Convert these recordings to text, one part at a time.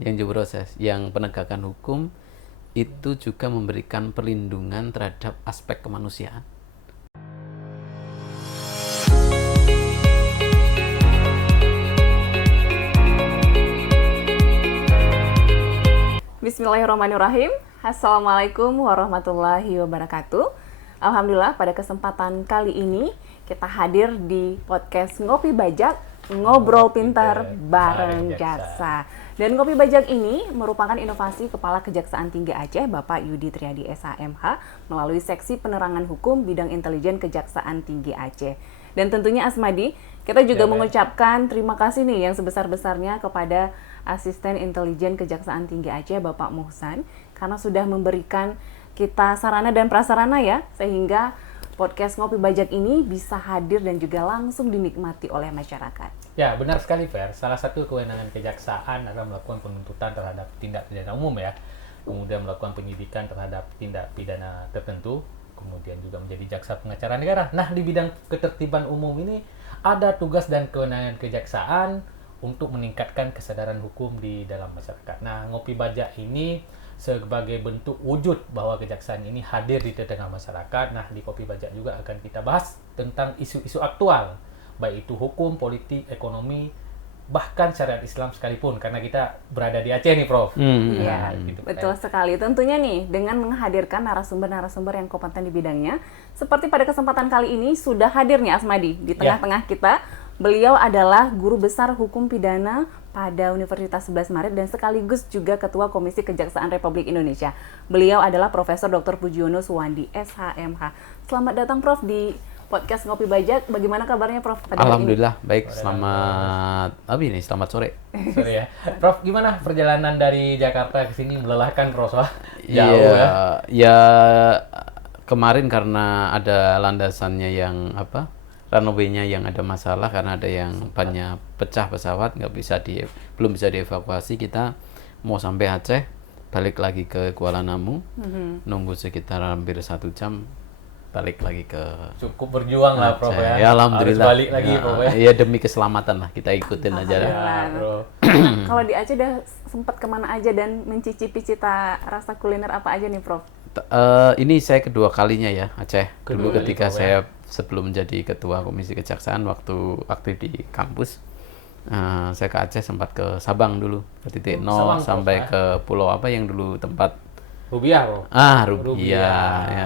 yang due process, yang penegakan hukum itu juga memberikan perlindungan terhadap aspek kemanusiaan. Bismillahirrahmanirrahim. Assalamualaikum warahmatullahi wabarakatuh. Alhamdulillah pada kesempatan kali ini kita hadir di podcast Ngopi Bajak, Ngobrol Pintar bareng Jaksa. Dan Ngopi Bajak ini merupakan inovasi Kepala Kejaksaan Tinggi Aceh Bapak Yudi Triadi SHMH melalui Seksi Penerangan Hukum Bidang Intelijen Kejaksaan Tinggi Aceh. Dan tentunya Asmadi, kita juga mengucapkan terima kasih nih yang sebesar-besarnya kepada Asisten Intelijen Kejaksaan Tinggi Aceh Bapak Muhsan karena sudah memberikan kita sarana dan prasarana ya, sehingga podcast Ngopi Bajak ini bisa hadir dan juga langsung dinikmati oleh masyarakat. Ya, benar sekali Fer. Salah satu kewenangan kejaksaan adalah melakukan penuntutan terhadap tindak pidana umum ya, kemudian melakukan penyidikan terhadap tindak pidana tertentu, kemudian juga menjadi jaksa pengacara negara. Nah, di bidang ketertiban umum ini ada tugas dan kewenangan kejaksaan untuk meningkatkan kesadaran hukum di dalam masyarakat. Nah, Ngopi Bajak ini sebagai bentuk wujud bahwa kejaksaan ini hadir di tengah masyarakat. Nah, di Ngopi Bajak juga akan kita bahas tentang isu-isu aktual, baik itu hukum, politik, ekonomi, bahkan syariat Islam sekalipun, karena kita berada di Aceh nih, Prof. Iya, betul sekali. Tentunya nih, dengan menghadirkan narasumber-narasumber yang kompeten di bidangnya, seperti pada kesempatan kali ini sudah hadir nih Asmadi di tengah-tengah kita. Beliau adalah Guru Besar Hukum Pidana pada Universitas 11 Maret dan sekaligus juga Ketua Komisi Kejaksaan Republik Indonesia. Beliau adalah Profesor Dr. Pujiono Suwandi, SHMH. Selamat datang Prof di podcast Ngopi Bajak. Bagaimana kabarnya Prof? Alhamdulillah baik. Selamat sore. Sorry ya, Prof. Gimana perjalanan dari Jakarta ke sini? Melelahkan, Prof? Jauh ya. Kemarin karena ada landasannya yang runway-nya yang ada masalah karena ada yang banyak pecah pesawat, belum bisa dievakuasi. Kita mau sampai Aceh, balik lagi ke Kuala Namu, nunggu sekitar hampir 1 jam, balik lagi ke cukup berjuang lah Prof ya. Ya alhamdulillah. Harus balik lagi Prof ya. Ya demi keselamatan lah, kita ikutin aja lah. Kalau di Aceh udah sempat kemana aja dan mencicipi cita rasa kuliner apa aja nih Prof? Ini saya kedua kalinya ya Aceh. Dulu ketika saya sebelum menjadi ketua komisi kejaksaan waktu aktif di kampus, saya ke Aceh, sempat ke Sabang dulu, ke titik nol sampai ke pulau apa yang dulu tempat Rubiah, Bro.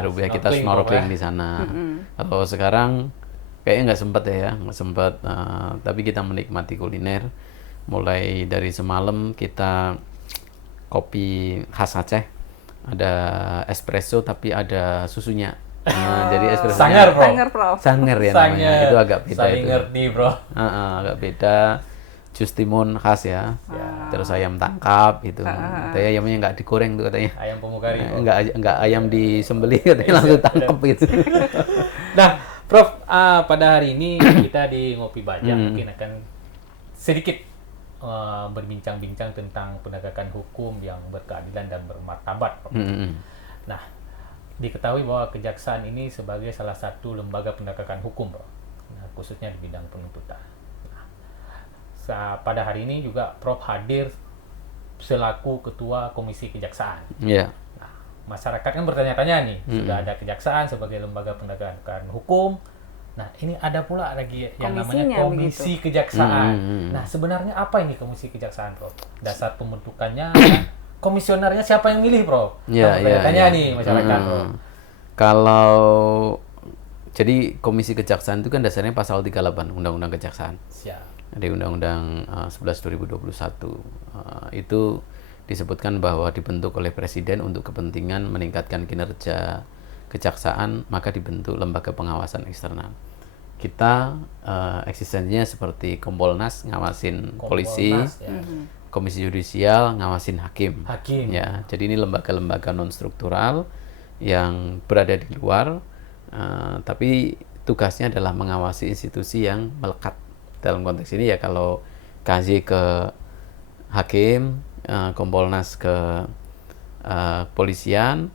Rubiah kita snorkeling di sana. Kalau sekarang kayaknya nggak sempat, tapi kita menikmati kuliner. Mulai dari semalam kita kopi khas Aceh, ada espresso tapi ada susunya. Jadi espresso Sangar, Prof. Sangar ya namanya. Itu agak beda. Saling ngerti, Bro. Agak beda. Jus timun khas ya. Terus ayam tangkap gitu. Katanya ayamnya nggak digoreng tuh katanya. Ayam pemugari. Nggak ayam disembelih katanya, langsung tangkap gitu. Nah, Prof, pada hari ini kita di Ngopi Bajak mungkin akan sedikit berbincang-bincang tentang penegakan hukum yang berkeadilan dan bermartabat, Prof. Nah, diketahui bahwa kejaksaan ini sebagai salah satu lembaga penegakan hukum, Prof. Nah, khususnya di bidang penuntutan. Nah, pada hari ini juga Prof hadir selaku ketua komisi kejaksaan. Iya. Nah, masyarakat kan bertanya-tanya nih, sudah ada kejaksaan sebagai lembaga penegakan hukum. Nah, ini ada pula lagi yang namanya komisi kejaksaan. Nah, sebenarnya apa ini komisi kejaksaan, Prof? Dasar pembentukannya, komisionernya siapa yang milih, Prof? Tanya nih masyarakat, Prof. Kalau jadi komisi kejaksaan itu kan dasarnya pasal 38 Undang-Undang Kejaksaan. Siap. Di Undang-Undang 11 2021 itu disebutkan bahwa dibentuk oleh Presiden untuk kepentingan meningkatkan kinerja kejaksaan, maka dibentuk lembaga pengawasan eksternal. Kita eksistensinya seperti Kompolnas ngawasin polisi, Komisi Yudisial ngawasin hakim. Ya, jadi ini lembaga-lembaga non struktural yang berada di luar, tapi tugasnya adalah mengawasi institusi yang melekat. Dalam konteks ini ya kalau KZ ke hakim, Kompolnas ke polisian,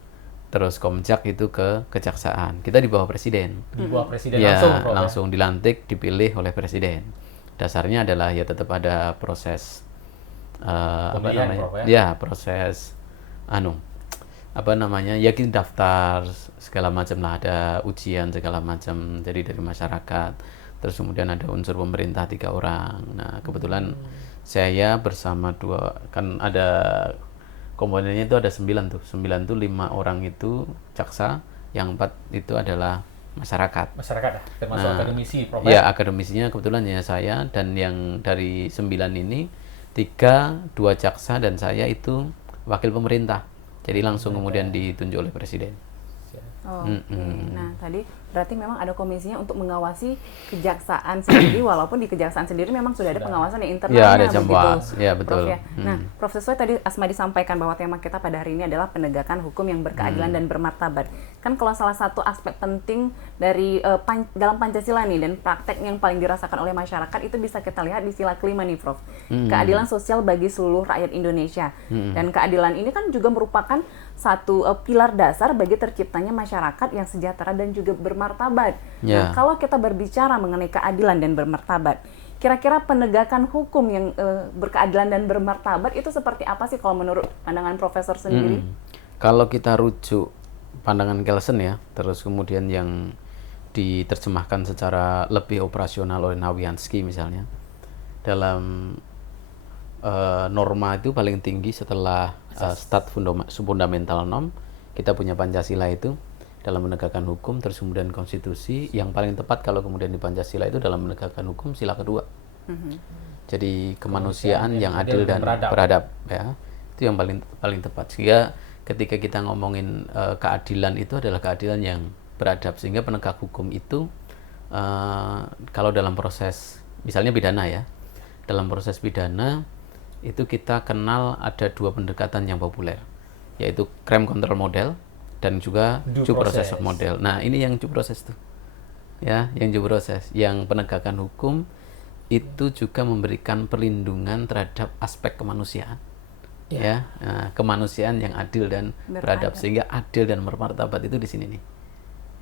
terus Komjak itu ke kejaksaan. Kita di bawah presiden. Di bawah presiden ya, langsung, langsung dilantik, dipilih oleh presiden. Dasarnya adalah ya tetap ada proses Pemilihan, Prof, ya? Ya, proses yakin daftar segala macam lah, ada ujian segala macam, jadi dari masyarakat, terus kemudian ada unsur pemerintah 3 orang. Nah kebetulan saya bersama 2, kan ada komponennya itu ada 9 tuh, 9 tuh 5 orang itu jaksa, yang 4 itu adalah masyarakat ya, termasuk akademisi, Prof. Ya, akademisinya kebetulan ya saya, dan yang dari 9 ini 3, 2 jaksa dan saya itu wakil pemerintah. Jadi langsung kemudian ditunjuk oleh presiden. Oh, Nah, tadi berarti memang ada komisinya untuk mengawasi kejaksaan sendiri, walaupun di kejaksaan sendiri memang sudah ada pengawasan yang internalnya. Ya, ada Jamwas. Ya, betul. Prof, ya. Nah, Prof, sesuai tadi Asma disampaikan bahwa tema kita pada hari ini adalah penegakan hukum yang berkeadilan dan bermartabat. Kan kalau salah satu aspek penting dari dalam Pancasila nih dan praktek yang paling dirasakan oleh masyarakat itu bisa kita lihat di sila kelima nih, Prof. Keadilan sosial bagi seluruh rakyat Indonesia. Dan keadilan ini kan juga merupakan satu pilar dasar bagi terciptanya masyarakat yang sejahtera dan juga bermartabat. Nah, kalau kita berbicara mengenai keadilan dan bermartabat, kira-kira penegakan hukum yang berkeadilan dan bermartabat itu seperti apa sih kalau menurut pandangan Profesor sendiri? Kalau kita rujuk pandangan Kelsen ya, terus kemudian yang diterjemahkan secara lebih operasional oleh Nawiansky misalnya, dalam norma itu paling tinggi setelah stat fundamental norm, kita punya Pancasila itu dalam menegakkan hukum, terus kemudian konstitusi. Yang paling tepat kalau kemudian di Pancasila itu dalam menegakkan hukum sila kedua. Jadi kemanusiaan yang adil dan beradab ya, itu yang paling tepat. Sehingga ketika kita ngomongin keadilan itu adalah keadilan yang beradab, sehingga penegak hukum itu kalau dalam proses misalnya pidana ya, dalam proses pidana itu kita kenal ada 2 pendekatan yang populer, yaitu crime control model dan juga due process of model. Nah ini yang due process tuh ya, yang due process, yang penegakan hukum itu juga memberikan perlindungan terhadap aspek kemanusiaan. Ya, nah, kemanusiaan yang adil dan beradab, sehingga adil dan bermartabat itu di sini nih.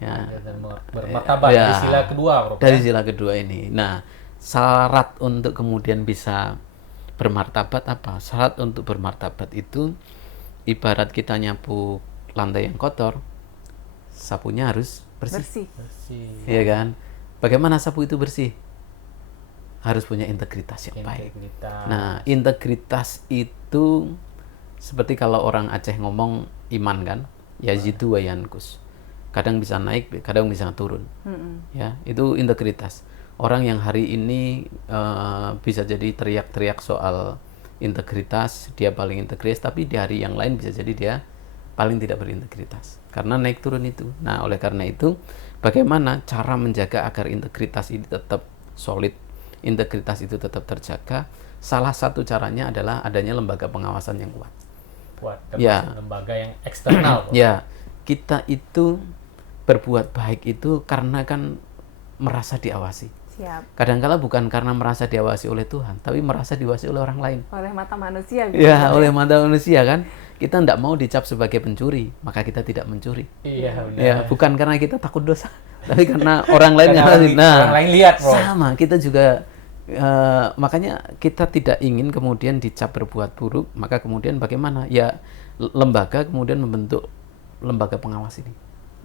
Ya, adil dan bermartabat dari sila kedua, Prof. Dari sila kedua ini. Nah, syarat untuk kemudian bisa bermartabat apa? Syarat untuk bermartabat itu ibarat kita nyapu lantai yang kotor, sapunya harus bersih. Iya kan? Bagaimana sapu itu bersih? Harus punya integritas yang baik. Nah, integritas itu seperti kalau orang Aceh ngomong iman kan, yazidu wa yankus. Kadang bisa naik, kadang bisa turun. Ya, itu integritas. Orang yang hari ini bisa jadi teriak-teriak soal integritas, dia paling integritas, tapi di hari yang lain bisa jadi dia paling tidak berintegritas. Karena naik turun itu. Nah, oleh karena itu, bagaimana cara menjaga agar integritas ini tetap solid, integritas itu tetap terjaga? Salah satu caranya adalah adanya lembaga pengawasan yang kuat. Termasuk lembaga yang eksternal. Ya, kita itu berbuat baik itu karena kan merasa diawasi. Kadang-kala bukan karena merasa diawasi oleh Tuhan, tapi merasa diawasi oleh orang lain. Oleh mata manusia. Gitu ya, oleh mata manusia kan. Kita tidak mau dicap sebagai pencuri, maka kita tidak mencuri. Iya, ya, bukan karena kita takut dosa, tapi karena orang lain yang orang lain lihat, Bro. Sama, kita juga makanya kita tidak ingin kemudian dicap berbuat buruk, maka kemudian bagaimana? Ya, lembaga kemudian membentuk lembaga pengawas ini.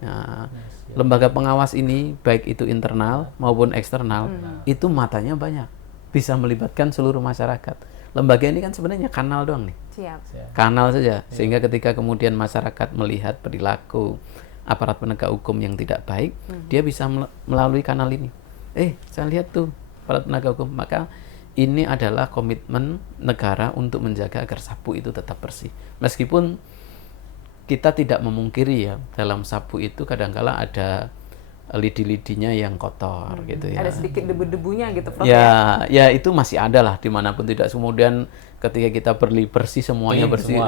Nah, lembaga pengawas ini baik itu internal maupun eksternal, itu matanya banyak, bisa melibatkan seluruh masyarakat. Lembaga ini kan sebenarnya kanal doang nih. Kanal saja, sehingga ketika kemudian masyarakat melihat perilaku aparat penegak hukum yang tidak baik, dia bisa melalui kanal ini. Saya lihat tuh aparat penegak hukum, maka ini adalah komitmen negara untuk menjaga agar sapu itu tetap bersih. Meskipun kita tidak memungkiri ya, dalam sapu itu kadang-kala ada lidi-lidinya yang kotor gitu ya. Ada sedikit debu-debunya gitu, Prof. Ya itu masih ada lah dimanapun, tidak kemudian ketika kita bersih semuanya bersih.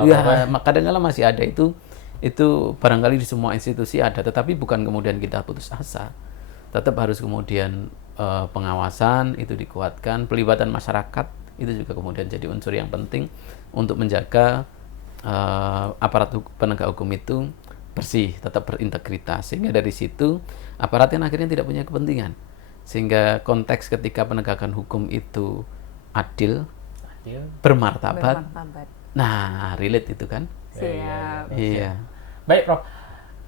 Kadang-kala masih ada itu barangkali di semua institusi ada, tetapi bukan kemudian kita putus asa. Tetap harus kemudian pengawasan itu dikuatkan, pelibatan masyarakat itu juga kemudian jadi unsur yang penting untuk menjaga aparat penegak hukum itu bersih, tetap berintegritas, sehingga dari situ aparat yang akhirnya tidak punya kepentingan, sehingga konteks ketika penegakan hukum itu adil, adil. bermartabat. Bermartabat. Nah, relate itu kan? Siap. Iya. Baik, Prof.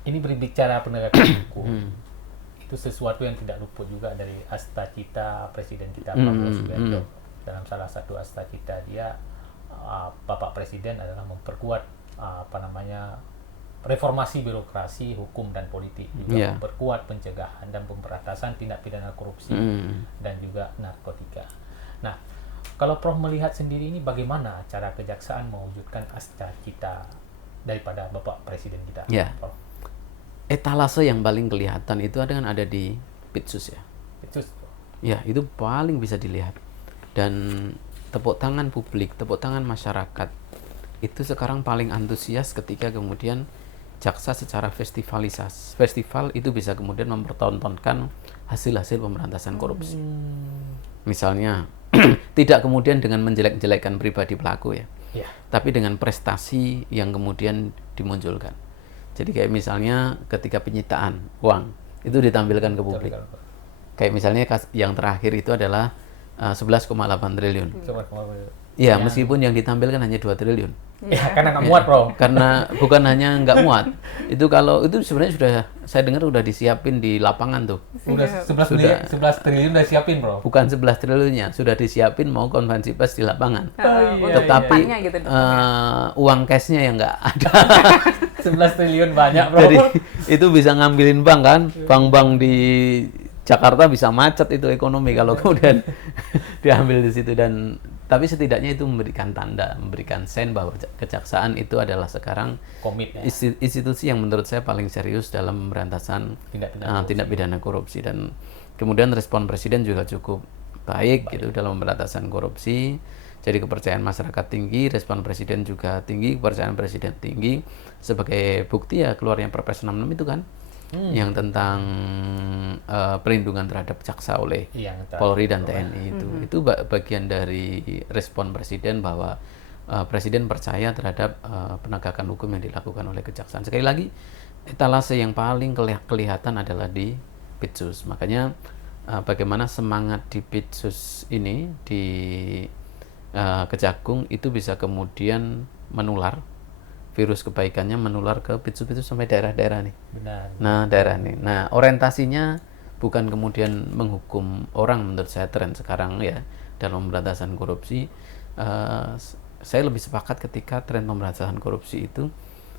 Ini berbicara penegakan hukum. Itu sesuatu yang tidak luput juga dari asta cita Presiden kita Prabowo Subianto. Dalam salah satu asta cita dia, Bapak Presiden adalah memperkuat reformasi birokrasi, hukum dan politik, juga memperkuat pencegahan dan pemberantasan tindak pidana korupsi dan juga narkotika. Nah, kalau Prof melihat sendiri ini bagaimana cara kejaksaan mewujudkan asta cita daripada Bapak Presiden kita, Prof? Etalase yang paling kelihatan itu ada di Pitsus ya. Pitsus. Ya, itu paling bisa dilihat. Dan tepuk tangan publik, tepuk tangan masyarakat itu sekarang paling antusias ketika kemudian jaksa secara festival itu bisa kemudian mempertontonkan hasil-hasil pemberantasan korupsi. Misalnya tidak kemudian dengan menjelek-jelekkan pribadi pelaku ya, tapi dengan prestasi yang kemudian dimunculkan. Jadi kayak misalnya ketika penyitaan uang itu ditampilkan ke publik. Kayak misalnya yang terakhir itu adalah 11,8 triliun. Ya, meskipun yang ditampilkan hanya 2 triliun. Ya, karena nggak muat, Bro. Karena bukan hanya nggak muat. Itu sebenarnya sudah saya dengar udah disiapin di lapangan tuh. Udah 11 triliun udah siapin, Bro. Bukan 11 triliunnya, sudah disiapin mau konferensi pers di lapangan. Tetapi gitu, uang cashnya yang nggak ada. 11 triliun banyak, Bro. Jadi itu bisa ngambilin bank kan. Bank-bank di Jakarta bisa macet itu ekonomi kalau kemudian diambil di situ. Dan tapi setidaknya itu memberikan tanda, memberikan sen bahwa kejaksaan itu adalah sekarang komit, ya? Institusi yang menurut saya paling serius dalam pemberantasan tindak pidana korupsi. Dan kemudian respon Presiden juga cukup baik gitu dalam pemberantasan korupsi. Jadi kepercayaan masyarakat tinggi, respon Presiden juga tinggi, kepercayaan Presiden tinggi. Sebagai bukti ya keluarnya Perpres 66 itu kan, yang tentang perlindungan terhadap jaksa oleh Polri dan TNI itu bagian dari respon Presiden bahwa Presiden percaya terhadap penegakan hukum yang dilakukan oleh kejaksaan. Sekali lagi, etalase yang paling kelihatan adalah di Pitsus. Makanya bagaimana semangat di Pitsus ini di Kejagung itu bisa kemudian menular, virus kebaikannya menular ke Pitsus sampai daerah-daerah nih. Benar. Nah, daerah nih. Nah, orientasinya bukan kemudian menghukum orang menurut saya tren sekarang ya dalam pemberantasan korupsi. Saya lebih sepakat ketika tren pemberantasan korupsi itu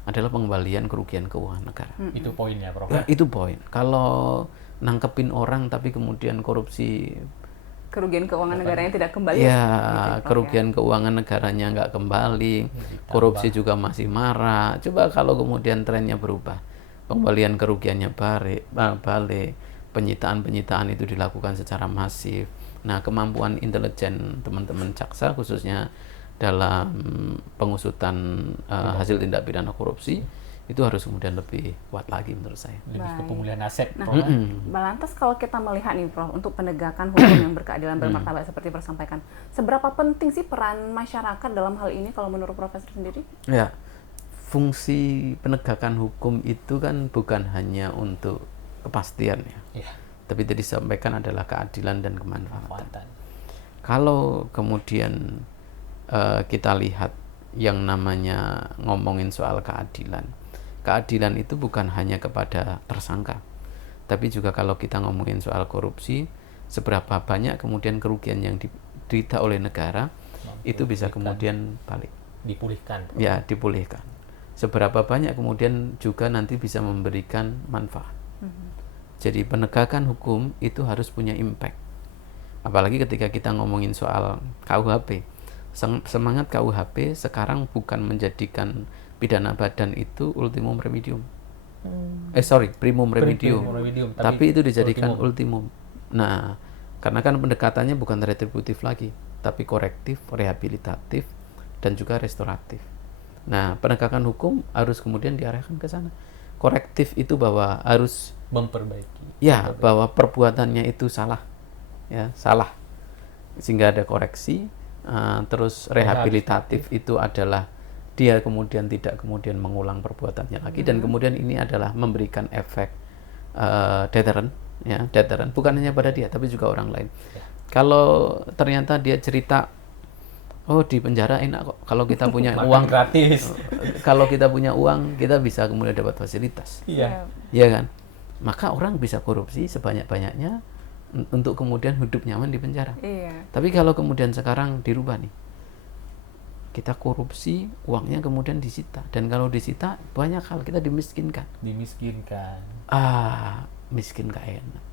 adalah pengembalian kerugian keuangan negara. Itu poinnya, Prof. Ya, itu poin. Kalau nangkepin orang tapi kemudian korupsi, kerugian keuangan negaranya tidak kembali. Ya, kerugian keuangan negaranya nggak kembali, korupsi juga masih marak. Coba kalau kemudian trennya berubah, pengembalian kerugiannya balik, penyitaan itu dilakukan secara masif. Nah, kemampuan intelijen teman-teman jaksa khususnya dalam pengusutan hasil tindak pidana korupsi itu harus kemudian lebih kuat lagi menurut saya. Lebih ke pemulihan aset. Nah, lantas kalau kita melihat nih, Prof, untuk penegakan hukum yang berkeadilan bermartabat seperti persampaikan, seberapa penting sih peran masyarakat dalam hal ini kalau menurut Profesor sendiri? Ya, fungsi penegakan hukum itu kan bukan hanya untuk kepastian ya. Tapi tadi disampaikan adalah keadilan dan kemanfaatan. Kalau kemudian kita lihat yang namanya ngomongin soal keadilan itu bukan hanya kepada tersangka, tapi juga kalau kita ngomongin soal korupsi, seberapa banyak kemudian kerugian yang diderita oleh negara itu bisa kemudian balik, dipulihkan. Ya, dipulihkan. Seberapa banyak kemudian juga nanti bisa memberikan manfaat. Jadi penegakan hukum itu harus punya impact. Apalagi ketika kita ngomongin soal KUHP. Semangat KUHP sekarang bukan menjadikan pidana badan itu ultimum remedium. Primum remedium. Tapi itu dijadikan ultimum. Nah, karena kan pendekatannya bukan retributif lagi, tapi korektif, rehabilitatif, dan juga restoratif. Nah, penegakan hukum harus kemudian diarahkan ke sana. Korektif itu bahwa harus memperbaiki. Ya, bahwa perbuatannya itu salah. Ya, salah. Sehingga ada koreksi. Terus rehabilitatif itu adalah dia kemudian tidak kemudian mengulang perbuatannya lagi, dan kemudian ini adalah memberikan efek deterrent, ya, deterrent bukan hanya pada dia tapi juga orang lain. Kalau ternyata dia cerita oh di penjara enak kok. Kalau kita punya Makan uang, gratis. kalau kita punya uang, kita bisa kemudian dapat fasilitas. Iya. Iya kan? Maka orang bisa korupsi sebanyak-banyaknya untuk kemudian hidup nyaman di penjara. Iya. Tapi kalau kemudian sekarang dirubah nih, kita korupsi, uangnya kemudian disita. Dan kalau disita, banyak hal kita dimiskinkan. Dimiskinkan. Miskin gak enak.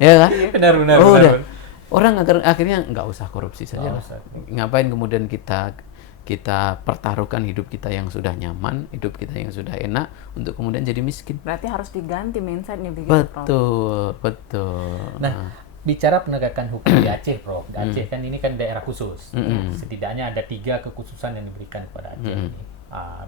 Ya kan? Benar. Udah. Orang akhirnya nggak usah korupsi saja lah. Nggak usah. Ngapain kemudian kita pertaruhkan hidup kita yang sudah nyaman, hidup kita yang sudah enak untuk kemudian jadi miskin. Berarti harus diganti mindsetnya begitu, Prof. Betul. Nah, bicara penegakan hukum di Aceh, Prof. Di Aceh kan ini kan daerah khusus. Setidaknya ada 3 kekhususan yang diberikan kepada Aceh ini.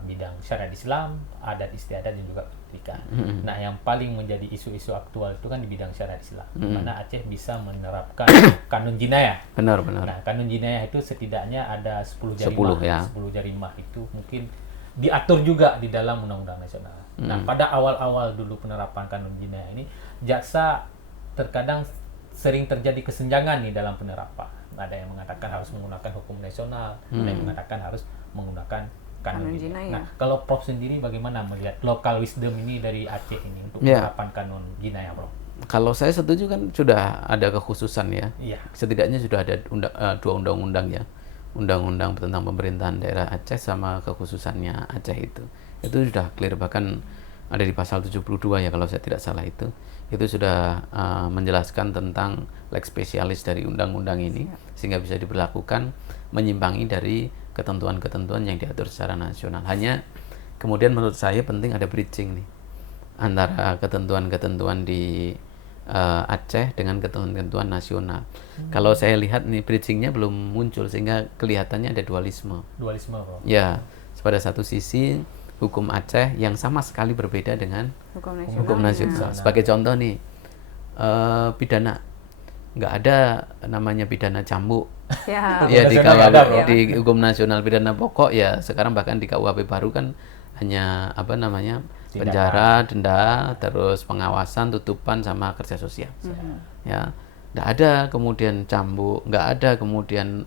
Bidang syariat Islam, adat istiadat dan juga pendidikan. Nah, yang paling menjadi isu-isu aktual itu kan di bidang syariat Islam, di mana Aceh bisa menerapkan kanun jinayah. Benar. Nah, kanun jinayah itu setidaknya ada 10 jarimah. 10 ya. 10 jarimah itu mungkin diatur juga di dalam undang-undang nasional. Nah, pada awal-awal dulu penerapan kanun jinayah ini, jaksa terkadang sering terjadi kesenjangan nih dalam penerapan. Ada yang mengatakan harus menggunakan hukum nasional, ada yang mengatakan harus menggunakan kanun jinayah. Nah, kalau Prof sendiri bagaimana melihat local wisdom ini dari Aceh ini untuk penerapan kanun jinayah, Prof? Kalau saya setuju kan sudah ada kekhususan ya. Iya. Setidaknya sudah ada 2 undang-undang ya. Undang-undang tentang pemerintahan daerah Aceh sama kekhususannya Aceh itu. Itu sudah clear, bahkan ada di pasal 72 ya kalau saya tidak salah itu. Itu sudah menjelaskan tentang lex spesialis dari undang-undang ini sehingga bisa diberlakukan menyimpangi dari ketentuan-ketentuan yang diatur secara nasional. Hanya kemudian menurut saya penting ada bridging nih antara ketentuan-ketentuan di Aceh dengan ketentuan-ketentuan nasional. Kalau saya lihat nih bridgingnya belum muncul sehingga kelihatannya ada dualisme. Dualisme, Prof. Ya, pada satu sisi hukum Aceh yang sama sekali berbeda dengan hukum nasional. Sebagai contoh nih, pidana nggak ada namanya pidana cambuk. Ya, Ya Nasional di hukum nasional pidana pokok ya sekarang bahkan di KUHP baru kan hanya apa namanya penjara, denda, terus pengawasan, tutupan sama kerja sosial. Ya, nggak ada kemudian cambuk, nggak ada kemudian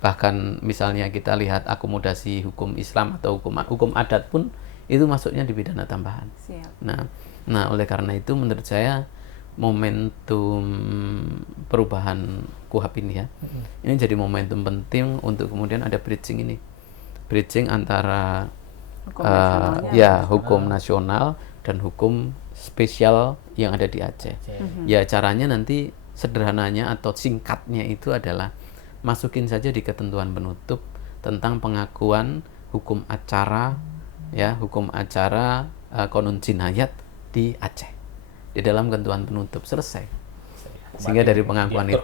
bahkan misalnya kita lihat akomodasi hukum Islam atau hukum adat pun itu masuknya di pidana tambahan. Siap. Nah oleh karena itu menurut saya momentum perubahan KUHP ini ya, ini jadi momentum penting untuk kemudian ada bridging ini, bridging antara hukum nasional dan hukum spesial yang ada di Aceh. Ya caranya nanti sederhananya atau singkatnya itu adalah masukin saja di ketentuan penutup tentang pengakuan hukum acara kanun jinayat di Aceh di dalam ketentuan penutup, selesai. Sehingga dari pengakuan itu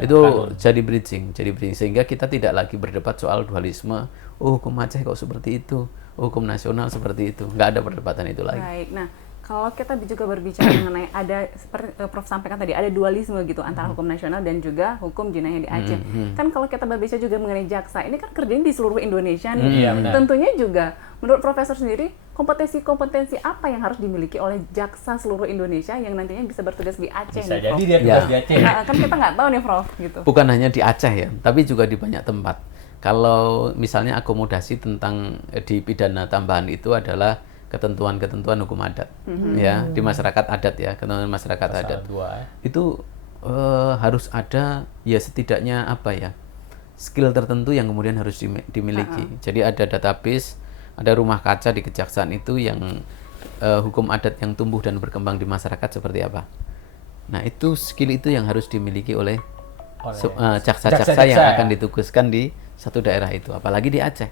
itu jadi bridging sehingga kita tidak lagi berdebat soal dualisme. Hukum Aceh kok seperti itu, hukum nasional seperti itu, nggak ada perdebatan itu lagi. Baik. Nah, kalau kita juga berbicara mengenai ada seperti Prof sampaikan tadi ada dualisme gitu antara hukum nasional dan juga hukum jinayah di Aceh. Kan kalau kita berbicara juga mengenai jaksa, ini kan kerjanya di seluruh Indonesia nih. Tentunya juga menurut Profesor sendiri kompetensi apa yang harus dimiliki oleh jaksa seluruh Indonesia yang nantinya bisa bertugas di Aceh? Bisa nih, jadi Prof? dia tugas di Aceh. Nah, kan kita nggak tahu nih, Prof. Gitu. Bukan hanya di Aceh ya, tapi juga di banyak tempat. Kalau misalnya akomodasi tentang di pidana tambahan itu adalah ketentuan-ketentuan hukum adat, ya di masyarakat adat ya, ketentuan masyarakat adat. Itu harus ada ya setidaknya apa ya, skill tertentu yang kemudian harus dimiliki. Jadi ada database, ada rumah kaca di kejaksaan itu yang hukum adat yang tumbuh dan berkembang di masyarakat seperti apa. Nah itu skill itu yang harus dimiliki oleh jaksa-jaksa yang akan ditugaskan di satu daerah itu, apalagi di Aceh.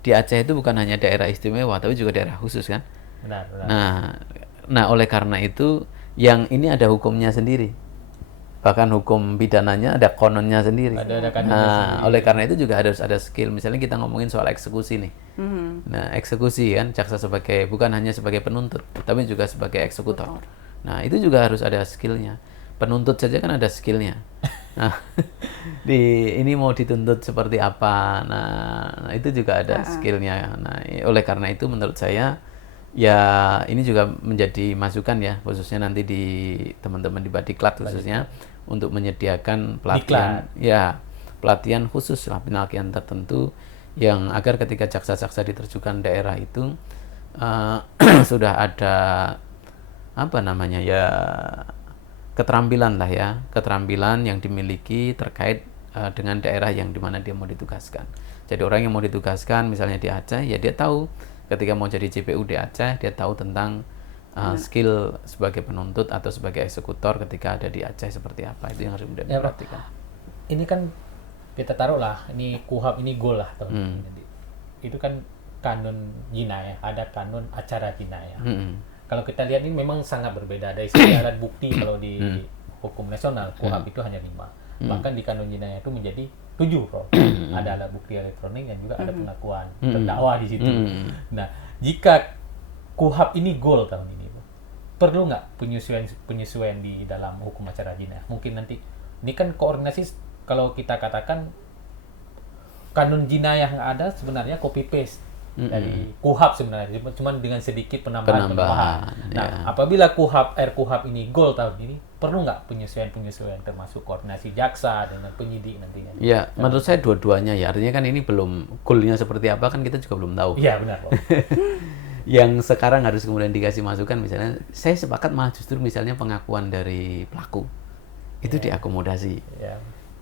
Di Aceh itu bukan hanya daerah istimewa, tapi juga daerah khusus kan. Benar. Nah oleh karena itu yang ini ada hukumnya sendiri. Bahkan hukum pidananya ada kononnya sendiri. Oleh karena itu juga harus ada skill. Misalnya kita ngomongin soal eksekusi nih. Nah, eksekusi kan jaksa bukan hanya sebagai penuntut, tapi juga sebagai eksekutor. Nah, itu juga harus ada skillnya. Penuntut saja kan ada skillnya. Nah, ini mau dituntut seperti apa. Nah, itu juga ada skillnya. Nah, oleh karena itu menurut saya ya ini juga menjadi masukan ya, khususnya nanti di teman-teman di Badiklat khususnya untuk menyediakan pelatihan pelatihan khusus lah, pelatihan tertentu yang agar ketika jaksa-jaksa diterjunkan daerah itu sudah ada apa namanya ya, keterampilan lah ya, keterampilan yang dimiliki terkait dengan daerah yang dimana dia mau ditugaskan. Jadi orang yang mau ditugaskan misalnya di Aceh, ya dia tahu ketika mau jadi JPU di Aceh, dia tahu tentang skill sebagai penuntut atau sebagai eksekutor ketika ada di Aceh seperti apa, itu yang harus kemudian diperhatikan. Ini kan kita taruh lah, ini KUHAP ini goal lah tahun ini. Itu kan kanun jinayah, ada kanun acara jinayah. Kalau kita lihat ini memang sangat berbeda. Dari segi alat bukti kalau di hukum nasional KUHAP itu hanya 5. Bahkan di kanun jinayah itu menjadi 7, Prof. Ada alat bukti elektronik dan juga ada pengakuan terdakwa di situ. Nah, jika KUHAP ini goal tahun ini, perlu nggak penyesuaian di dalam hukum acara jinayah? Mungkin nanti ini kan koordinasi, kalau kita katakan kanun jinayah yang ada sebenarnya copy paste dari KUHAP sebenarnya, cuma dengan sedikit penambahan. Nah, apabila RKUHAP ini goal tahun ini, perlu nggak penyesuaian termasuk koordinasi jaksa dengan penyidik nantinya? Ya, menurut saya dua-duanya ya. Artinya kan ini belum goalnya seperti apa kan kita juga belum tahu. Iya, benar, Pak. Yang sekarang harus kemudian dikasih masukan, misalnya saya sepakat malah justru misalnya pengakuan dari pelaku itu diakomodasi.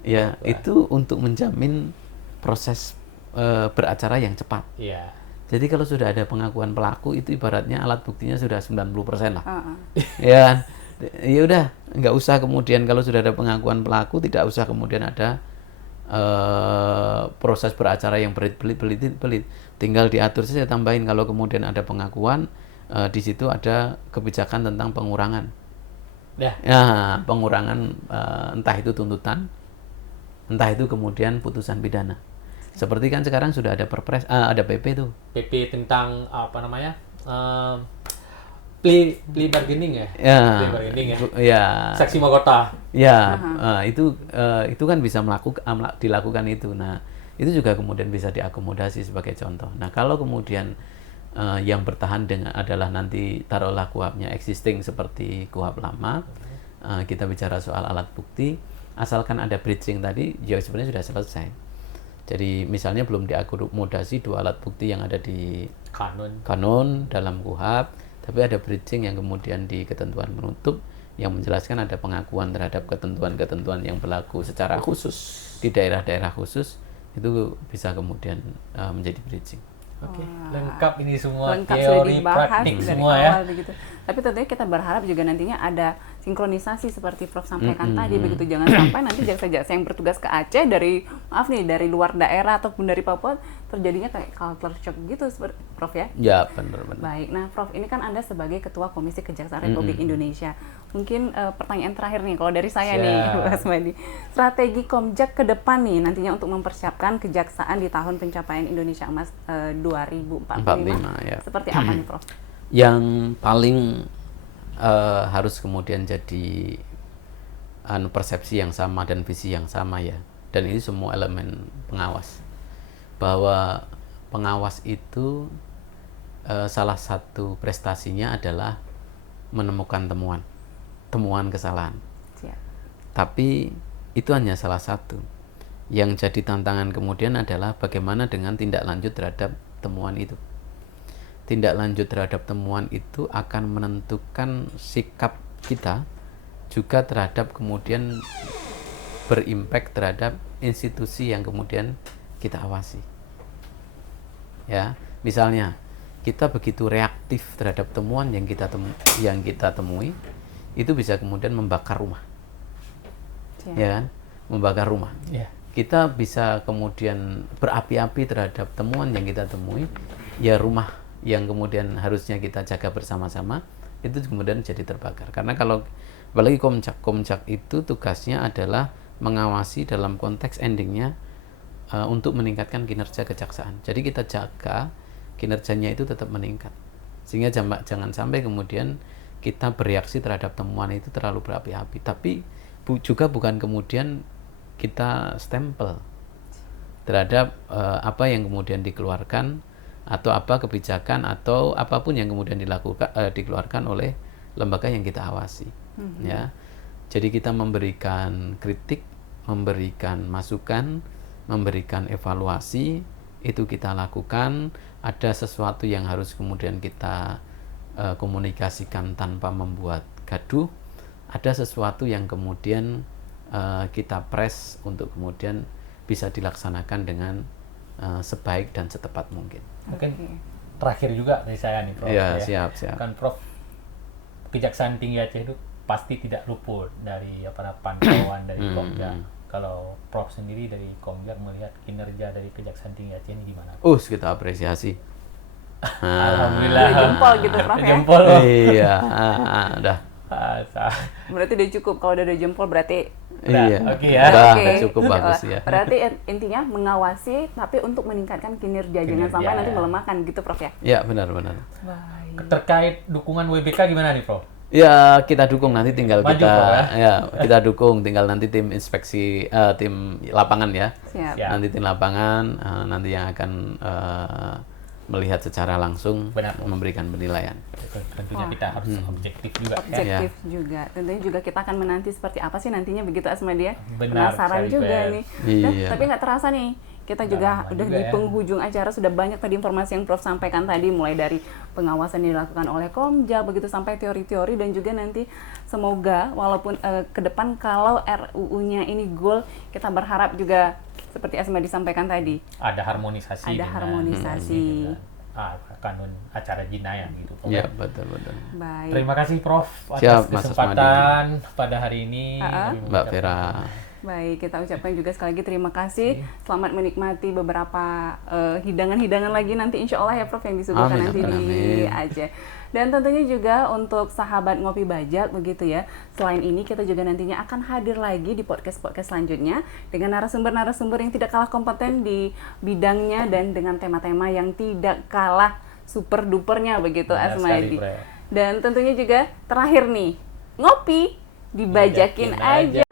Ya, itu untuk menjamin proses beracara yang cepat. Iya. Jadi kalau sudah ada pengakuan pelaku itu ibaratnya alat buktinya sudah 90% lah. Ya, ya udah, nggak usah kemudian kalau sudah ada pengakuan pelaku tidak usah kemudian ada proses beracara yang belit-belit. Tinggal diatur saja, tambahin kalau kemudian ada pengakuan di situ ada kebijakan tentang pengurangan. Ya, pengurangan entah itu tuntutan, entah itu kemudian putusan pidana. Seperti kan sekarang sudah ada Perpres, ada PP tuh. PP tentang apa namanya? Plea bargaining ya? Plea bargaining ya? Ya. Saksi mahkota. Ya, itu kan bisa dilakukan itu. Nah, itu juga kemudian bisa diakomodasi sebagai contoh. Nah, kalau kemudian yang bertahan dengan adalah nanti taruhlah KUHAP-nya existing seperti KUHAP lama, kita bicara soal alat bukti, asalkan ada bridging tadi, ya sebenarnya sudah selesai. Jadi misalnya belum diakomodasi 2 alat bukti yang ada di kanun dalam KUHAP, tapi ada bridging yang kemudian di ketentuan penutup yang menjelaskan ada pengakuan terhadap ketentuan-ketentuan yang berlaku secara khusus di daerah-daerah khusus, itu bisa kemudian menjadi bridging. Oke, lengkap ini semua, teori, praktik semua ya. Begitu. Tapi tentunya kita berharap juga nantinya ada sinkronisasi seperti Prof sampaikan tadi, begitu, jangan sampai nanti jaksa-jaksa yang bertugas ke Aceh dari dari luar daerah ataupun dari Papua terjadinya kayak culture shock gitu, Prof ya? Ya, benar. Baik, nah Prof, ini kan Anda sebagai Ketua Komisi Kejaksaan Republik Indonesia. Mungkin pertanyaan terakhir nih kalau dari saya nih, Mas Madi. Strategi Komjak ke depan nih nantinya untuk mempersiapkan kejaksaan di tahun pencapaian Indonesia Emas 2045 ya. Seperti apa nih, Prof? Yang paling harus kemudian jadi persepsi yang sama dan visi yang sama ya. Dan ini semua elemen pengawas. Bahwa pengawas itu salah satu prestasinya adalah menemukan temuan kesalahan. Tapi itu hanya salah satu. Yang jadi tantangan kemudian adalah bagaimana dengan tindak lanjut terhadap temuan itu. Tindak lanjut terhadap temuan itu akan menentukan sikap kita juga terhadap kemudian berimpact terhadap institusi yang kemudian kita awasi. Ya, misalnya kita begitu reaktif terhadap temuan yang kita temui, itu bisa kemudian membakar rumah. Ya kan? Membakar rumah. Kita bisa kemudian berapi-api terhadap temuan yang kita temui, ya rumah yang kemudian harusnya kita jaga bersama-sama itu kemudian jadi terbakar. Karena kalau apalagi Komjak itu tugasnya adalah mengawasi dalam konteks endingnya untuk meningkatkan kinerja kejaksaan. Jadi kita jaga kinerjanya itu tetap meningkat, sehingga jangan sampai kemudian kita bereaksi terhadap temuan itu terlalu berapi-api. Tapi juga bukan kemudian kita stempel terhadap apa yang kemudian dikeluarkan atau apa kebijakan atau apapun yang kemudian dikeluarkan oleh lembaga yang kita awasi. Ya, jadi kita memberikan kritik, memberikan masukan, memberikan evaluasi, itu kita lakukan. Ada sesuatu yang harus kemudian kita komunikasikan tanpa membuat gaduh, ada sesuatu yang kemudian kita press untuk kemudian bisa dilaksanakan dengan sebaik dan setepat mungkin. Mungkin terakhir juga dari saya nih, Prof. Ya, siap. Kan Prof, Kejaksaan Tinggi Aceh itu pasti tidak luput dari pantauan dari Komja. Kalau Prof sendiri dari Komja melihat kinerja dari Kejaksaan Tinggi Aceh ini gimana? Kita apresiasi. Alhamdulillah. Dua jempol gitu, Prof, ya? Jempol. Iya, udah. Berarti udah cukup. Kalau udah 2 jempol berarti Iya, oke ya. udah cukup bagus ya. Berarti intinya mengawasi tapi untuk meningkatkan kinerja, jangan sampai nanti melemahkan gitu, Prof, ya? Ya, benar. Baik. Terkait dukungan WBK gimana nih, Prof? Ya, kita dukung, nanti tinggal Maju, kita Prof, kita dukung, tinggal nanti tim inspeksi tim lapangan ya. Siap. Ya. Nanti tim lapangan nanti yang akan melihat secara langsung, Benar. memberikan penilaian. Tentunya kita harus objektif juga. Objektif juga. Tentunya juga kita akan menanti seperti apa sih nantinya begitu, Asmadia. Benar Penasaran sekali, juga Fer. nih. Iya. Tapi nggak terasa nih, kita juga lama udah juga di ya. penghujung acara, sudah banyak tadi informasi yang Prof sampaikan tadi, mulai dari pengawasan yang dilakukan oleh Komja begitu sampai teori-teori, dan juga nanti semoga walaupun ke depan kalau RUU-nya ini goal, kita berharap juga seperti Asma disampaikan tadi, Ada harmonisasi. ada dengan- harmonisasi. kanun acara jinayah gitu. Prof. Ya, betul. Baik. Terima kasih Prof Siap, atas Mas kesempatan pada hari ini. Mbak Vera. Baik, kita ucapkan juga sekali lagi terima kasih. Selamat menikmati beberapa hidangan-hidangan lagi nanti insya Allah ya Prof yang disuguhkan Amin, nanti amin, di amin. Aceh. Dan tentunya juga untuk sahabat Ngopi Bajak begitu ya. Selain ini kita juga nantinya akan hadir lagi di podcast-podcast selanjutnya dengan narasumber-narasumber yang tidak kalah kompeten di bidangnya dan dengan tema-tema yang tidak kalah super dupernya begitu, Benar Asmadi. sekali, Bre. Dan tentunya juga terakhir nih, ngopi dibajakin Dibajakin aja.